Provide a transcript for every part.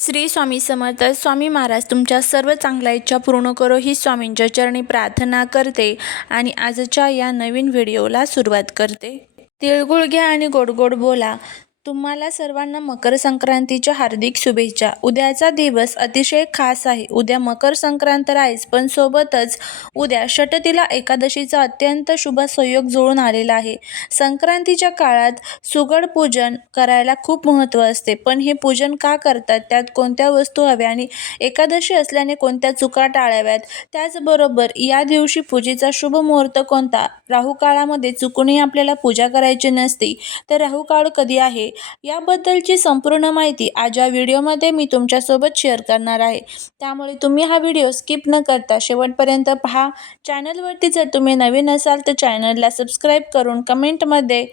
श्री स्वामी समर्थ. स्वामी महाराज तुमच्या सर्व चांगल्या इच्छा पूर्ण करो ही स्वामींच्या चरणी प्रार्थना करते आणि आजच्या या नवीन व्हिडिओला सुरुवात करते. तिळगुळ घ्या आणि गोड गोड बोला. तुम्हाला सर्वांना मकर संक्रांतीच्या हार्दिक शुभेच्छा. उद्याचा दिवस अतिशय खास आहे. उद्या मकर संक्रांत तर आहेच, पण सोबतच उद्या षटतिला एकादशीचा अत्यंत शुभ संयोग जुळून आलेला आहे. संक्रांतीच्या काळात सुगड पूजन करायला खूप महत्त्व असते, पण हे पूजन का करतात, त्यात कोणत्या वस्तू हव्या आणि एकादशी असल्याने कोणत्या चुका टाळाव्यात, त्याचबरोबर या दिवशी पूजेचा शुभ मुहूर्त कोणता, राहू काळामध्ये चुकूनही आपल्याला पूजा करायची नसते, तर राहू काळ कधी आहे, याबद्दलची संपूर्ण माहिती आज या व्हिडिओमध्ये मी तुमच्यासोबत शेअर करणार आहे. त्यामुळे तुम्ही हा व्हिडिओ स्किप न करता शेवटपर्यंत पहा. चॅनलवरती जर तुम्ही नवीन असाल तर चॅनलला सबस्क्राईब करून कमेंटमध्ये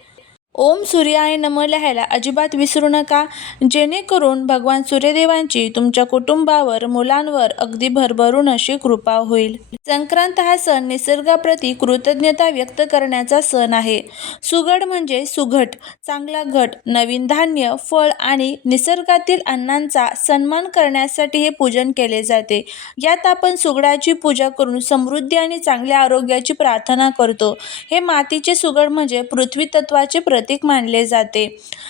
ओम सूर्याय नमः लिहायला अजिबात विसरू नका, जेणेकरून भगवान सूर्यदेवांची तुमच्या कुटुंबावर, मुलांवर अगदी भरभरून अशी कृपा होईल. संक्रांत हा सण निसर्गाप्रती कृतज्ञता व्यक्त करण्याचा सण आहे. सुगड म्हणजे सुघट, चांगला घट, नवीन धान्य, फळ आणि निसर्गातील अन्नांचा सन्मान करण्यासाठी हे पूजन केले जाते. यात आपण सुगडाची पूजा करून समृद्धी आणि चांगल्या आरोग्याची प्रार्थना करतो. हे मातीचे सुगड म्हणजे पृथ्वी तत्वाचे प्रतीक मानले जाते.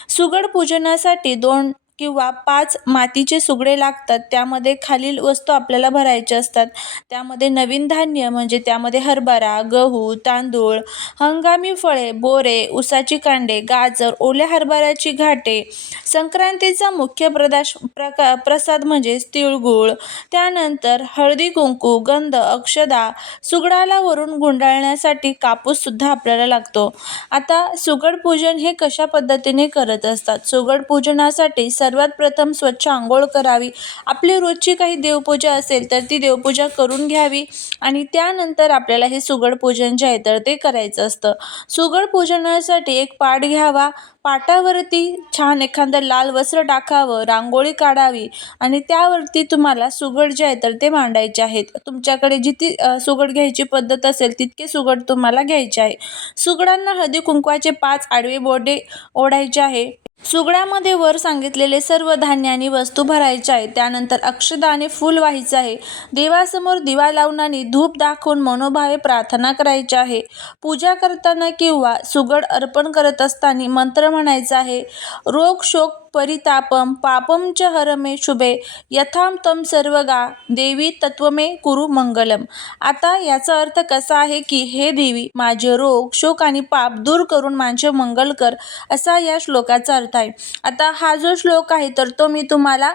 सुगड पूजनासाठी 2 किंवा 5 मातीचे सुगडे लागतात. त्यामध्ये खालील वस्तू आपल्याला भरायच्या असतात. त्यामध्ये नवीन धान्य म्हणजे त्यामध्ये हरभरा, गहू, तांदूळ, हंगामी फळे, बोरे, उसाची कांडे, गाजर, ओल्या हरभऱ्याची घाटे. संक्रांतीचा मुख्य प्रसाद म्हणजे तिळगुळ. त्यानंतर हळदी कुंकू, गंध, अक्षदा, सुगडाला वरून गुंडाळण्यासाठी कापूस सुद्धा आपल्याला लागतो. आता सुगड पूजन हे कशा पद्धतीने करत असतात. सुगड पूजनासाठी सर्वात प्रथम स्वच्छ आंघोळ करावी. आपली रोजची काही देवपूजा असेल तर ती देवपूजा करून घ्यावी आणि त्यानंतर आपल्याला हे सुगड पूजन जे आहे तर ते करायचं असतं. सुगड पूजनासाठी एक पाट घ्यावा. पाटावरती छान एखादं लाल वस्त्र टाकावं, रांगोळी काढावी आणि त्यावरती तुम्हाला सुगड जे आहे तर ते मांडायचे आहेत. तुमच्याकडे जितकी सुगड घ्यायची पद्धत असेल तितके सुगड तुम्हाला घ्यायचे आहे. सुगडांना हळदी कुंकवाचे 5 आडवे बोटे ओढायचे आहे. सुगडामध्ये वर सांगितलेले सर्व धान्य आणि वस्तू भरायच्या आहेत. त्यानंतर अक्षदा आणि फूल व्हायचं आहे. देवासमोर दिवा लावून आणि धूप दाखवून मनोभावे प्रार्थना करायची आहे. पूजा करताना किंवा सुगड अर्पण करत असताना मंत्र म्हणायचा आहे. रोग शोक परितापम पापम च हरमे शुभे यथाम तम सर्वगा देवी तत्वमे कुरु मंगलम. आता याचा अर्थ कसा आहे की हे देवी, माझे रोग शोक आणि पाप दूर करून माझे मंगल कर, असा या श्लोकाचा अर्थ आहे. आता हा जो श्लोक आहे तर तो मी तुम्हाला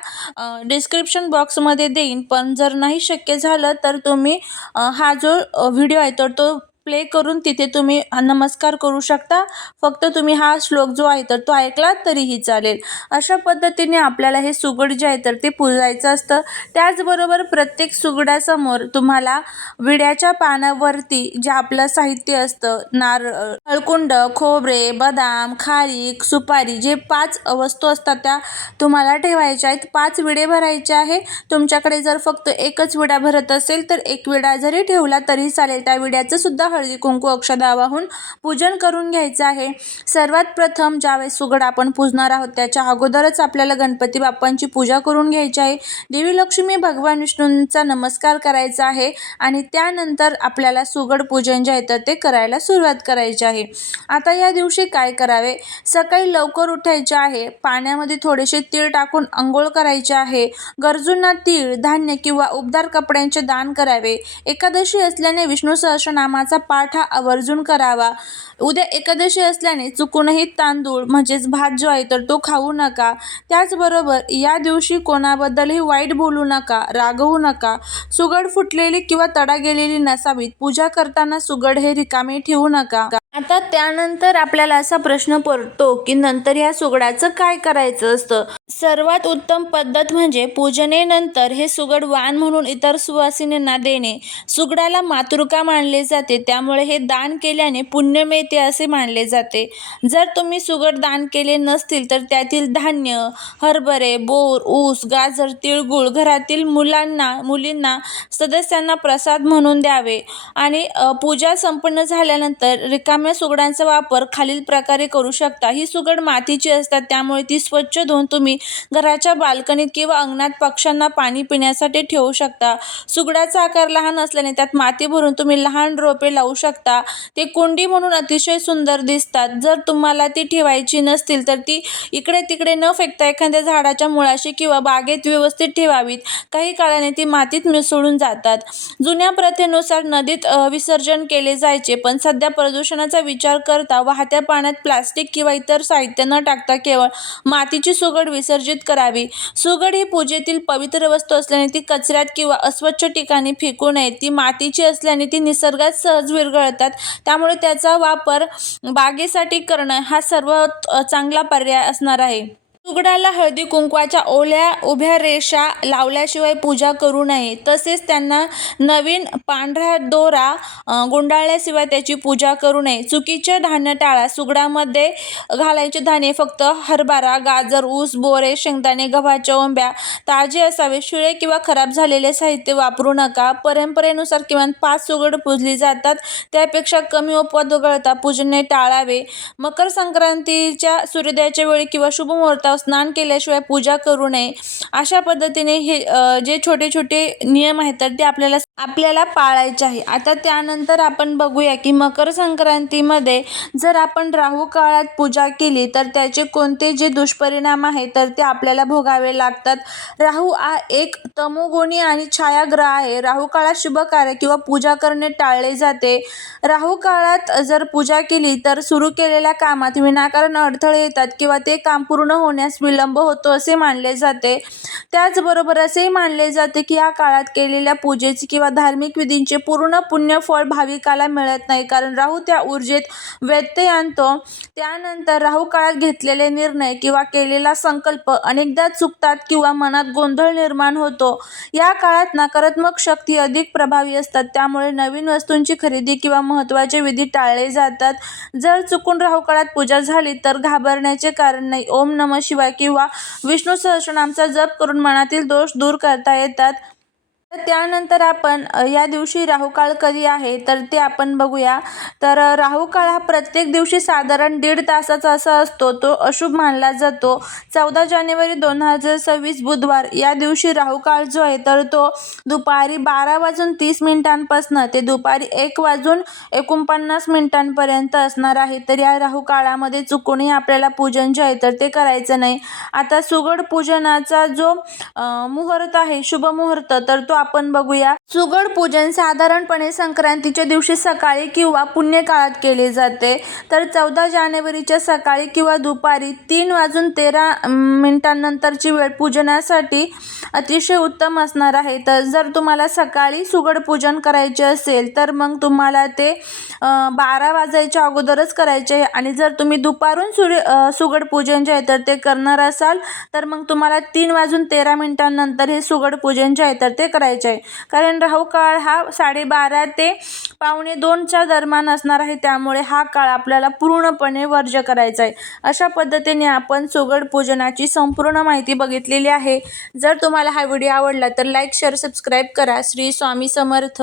डिस्क्रिप्शन बॉक्समध्ये देईन, पण जर नाही शक्य झालं तर तुम्ही हा जो व्हिडिओ आहे तर तो प्ले करून तिथे तुम्ही नमस्कार करू शकता. फक्त तुम्ही हा श्लोक जो आहे तर तो ऐकला तरीही चालेल. अशा पद्धतीने आपल्याला हे सुगड जे आहे तर ते पूजायचं असतं. त्याचबरोबर प्रत्येक सुगडासमोर तुम्हाला विड्याच्या पानावरती जे आपलं साहित्य असतं, नारळ, हळकुंड, खोबरे, बदाम, खारीक, सुपारी, जे 5 वस्तू असतात त्या तुम्हाला ठेवायच्या आहेत. 5 विडे भरायचे आहे. तुमच्याकडे जर फक्त एकच विडा भरत असेल तर एक विडा जरी ठेवला तरी चालेल. त्या विड्याचं सुद्धा हळदी कुंकू अक्षदा वाहून पूजन करून घ्यायचं आहे. सर्वात प्रथम ज्यावेळेस सुगड आपण पूजणार आहोत त्याच्या अगोदरच आपल्याला गणपती बाप्पांची पूजा करून घ्यायची आहे. देवी लक्ष्मी, भगवान विष्णूंचा नमस्कार करायचा आहे आणि त्यानंतर आपल्याला सुगड पूजन जे आहे तर ते करायला सुरुवात करायची आहे. आता या दिवशी काय करावे, सकाळी लवकर उठायचे आहे. पाण्यामध्ये थोडेसे तीळ टाकून अंघोळ करायचे आहे. गरजूंना तीळ, धान्य किंवा उबदार कपड्यांचे दान करावे. एकादशी असल्याने विष्णू सहस्रनामाचा पाठ हा आवर्जून करावा. उद्या एकादशी असल्याने चुकूनही तांदूळ म्हणजेच भात जो आहे तर तो खाऊ नका. त्याचबरोबर या दिवशी कोणाबद्दलही वाईट बोलू नका, रागवू नका. सुगड फुटलेली किंवा तडा गेलेली नसावीत. पूजा करताना सुगड हे रिकामे ठेवू नका. आता त्यानंतर आपल्याला असा प्रश्न पडतो की नंतर ह्या सुगडाचं काय करायचं असतं. सर्वात उत्तम पद्धत म्हणजे पूजनेनंतर हे सुगड वाण म्हणून इतर सुवासिनींना देणे. सुगडाला मातृका मानले जाते. त्यामुळे हे दान केल्याने पुण्य मिळते असे मानले जाते. जर तुम्ही सुगड दान केले नसतील तर त्यातील धान्य, हरभरे, बोर, ऊस, गाजर, तिळगुळ घरातील मुलींना, सदस्यांना प्रसाद म्हणून द्यावे. आणि पूजा संपन्न झाल्यानंतर रिकाम्या सुगडांचा वापर खालील प्रकारे करू शकता. ही सुगड मातीची असतात, त्यामुळे ती स्वच्छ धुवून तुम्ही घराच्या बाल्कनीत किंवा अंगणात पक्ष्यांना पाणी पिण्यासाठी ठेवू शकता. सुगडाचा आकार लहान असल्याने त्यात माती भरून तुम्ही लहान रोपे लावू शकता. ते कुंडी म्हणून अतिशय सुंदर दिसतात. जर तुम्हाला ती ठेवायची नसतील तर ती इकडे तिकडे न फेकता एखाद्या झाडाच्या मुळाशी किंवा बागेत व्यवस्थित ठेवावीत. काही काळाने ती मातीत मिसळून जातात. जुन्या प्रथेनुसार नदीत विसर्जन केले जायचे, पण सध्या प्रदूषणाचा विचार करता वाहत्या पाण्यात प्लास्टिक किंवा इतर साहित्य न टाकता केवळ मातीची सुगड विसर्जित करावी. सुगड ही पूजेतील पवित्र वस्तू असल्याने ती कचऱ्यात किंवा अस्वच्छ ठिकाणी फेकू नये. ती मातीची असल्याने ती निसर्गात सहज विरघळतात, त्यामुळे त्याचा वापर बागेसाठी करणं हा सर्वात चांगला पर्याय असणार आहे. सुगडाला हळदी कुंकवाच्या उभ्या रेषा लावल्याशिवाय पूजा करू नये. तसेच त्यांना नवीन पांढरा दोरा गुंडाळल्याशिवाय त्याची पूजा करू नये. चुकीचे धान्य टाळा. सुगडामध्ये घालायचे धान्य फक्त हरभरा, गाजर, ऊस, बोरे, शेंगदाणे, गव्हाच्या ओंब्या ताजे असावे. शिळे किंवा खराब झालेले साहित्य वापरू नका. परंपरेनुसार किमान 5 सुगड पूजली जातात, त्यापेक्षा कमी उपवास वगळता पूजने टाळावे. मकर संक्रांतीच्या सूर्योदयाच्या वेळी किंवा शुभ मुहूर्तावर स्नान केल्याशिवाय पूजा करू नये. अशा पद्धतीने हे जे छोटे छोटे नियम आहेत तर ते आपल्याला पाळायचे आहे. आता त्यानंतर आपण बघूया की मकर संक्रांतीमध्ये जर आपण राहू काळात पूजा केली तर त्याचे कोणते जे दुष्परिणाम आहेत तर ते आपल्याला भोगावे लागतात. राहू हा एक तमोगुणी आणि छायाग्रह आहे. राहू काळात शुभ कार्य किंवा पूजा करणे टाळले जाते. राहू काळात जर पूजा केली तर सुरू केलेल्या कामात विनाकारण अडथळे येतात किंवा ते काम पूर्ण होण्यास विलंब होतो असे मानले जाते. त्याचबरोबर असेही मानले जाते की या काळात केलेल्या पूजेचे किंवा धार्मिक विधींचे पूर्ण पुण्य फळ भाविकाला मिळत नाही, कारण राहू त्या ऊर्जेत व्यत्यय आणतो. त्यानंतर राहू काळात घेतलेले निर्णय किंवा केलेला संकल्प अनेकदा चुकतात किंवा मनात गोंधळ निर्माण होतो. या काळात नकारात्मक शक्ती अधिक प्रभावी असतात, त्यामुळे नवीन वस्तूंची खरेदी किंवा महत्त्वाचे विधी टाळले जातात. जर चुकून राहू काळात पूजा झाली तर घाबरण्याचे कारण नाही. ओम नमः शिवाय किंवा विष्णू सहस्रनामचा जप करून मनातील दोष दूर करता येतात. त्यानंतर आपण या दिवशी राहू काळ कधी आहे तर ते आपण बघूया. तर राहू काळ हा प्रत्येक दिवशी साधारण 1.5 तासाचा असा असतो. तो अशुभ मानला जातो. 14 जानेवारी 2026 बुधवार या दिवशी राहू काळ जो आहे तर तो दुपारी 12:30 पासून ते दुपारी 1:49 असणार आहे. तर या राहू काळामध्ये चुकूनही आपल्याला पूजन जे आहे तर ते करायचं नाही. आता सुगड पूजनाचा जो मुहूर्त आहे, शुभ मुहूर्त, तर तो आपण बघूया. सुगड पूजन साधारणपणे संक्रांतीच्या दिवशी सकाळी किंवा पुण्य काळात केले जाते. तर 14 जानेवारीच्या सकाळी किंवा दुपारी 3:13 नंतरची वेळ पूजनासाठी अतिशय उत्तम असणार आहे. तर जर तुम्हाला सकाळी सुगड पूजन करायचे असेल तर मग तुम्हाला ते 12 वाजायच्या अगोदरच करायचे आहे. आणि जर तुम्ही दुपारून सुगड पूजन जे आहे तर ते करणार असाल तर मग तुम्हाला 3:13 नंतर हे सुगड पूजन जे आहे तर ते करायचे आहे. कारण राहू काळ हा 12:30 ते 1:45 दरम्यान असणार आहे, त्यामुळे हा काळ आपल्याला पूर्णपणे वर्ज्य करायचा आहे. अशा पद्धतीने आपण सुगड पूजनाची संपूर्ण माहिती बघितलेली आहे. जर तुम्हाला हा व्हिडिओ आवडला तर लाईक, शेअर, सबस्क्राईब करा. श्री स्वामी समर्थ.